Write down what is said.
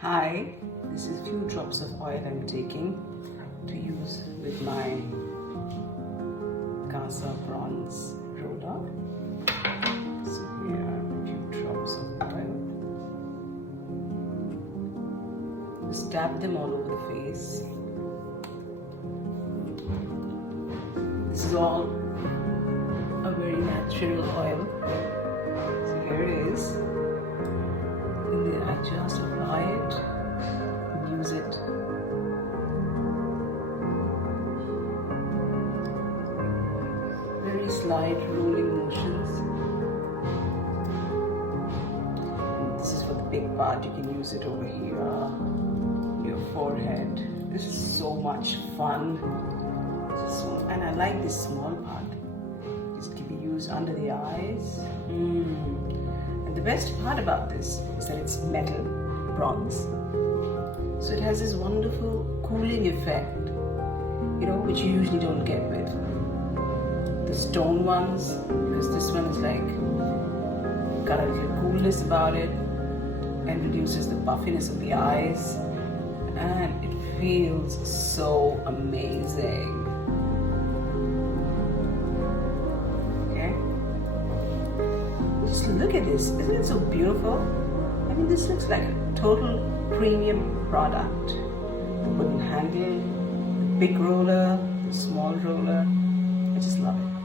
Hi, this is a few drops of oil I'm taking to use with my Kansa bronze roller. So here are a few drops of oil. Just dab them all over the face. This is all a very natural oil. So here it is. And then I just apply it and use it. Very slight rolling motions. And this is for the big part. You can use it over here, your forehead. This is so much fun. And I like this small part. This can be used under the eyes. And the best part about this is that it's metal, bronze. So it has this wonderful cooling effect, which you usually don't get with the stone ones, because this one is like got a little coolness about it and reduces the puffiness of the eyes, and it feels so amazing. Just look at this, isn't it so beautiful? I mean, this looks like a total premium product. The wooden handle, the big roller, the small roller, I just love it.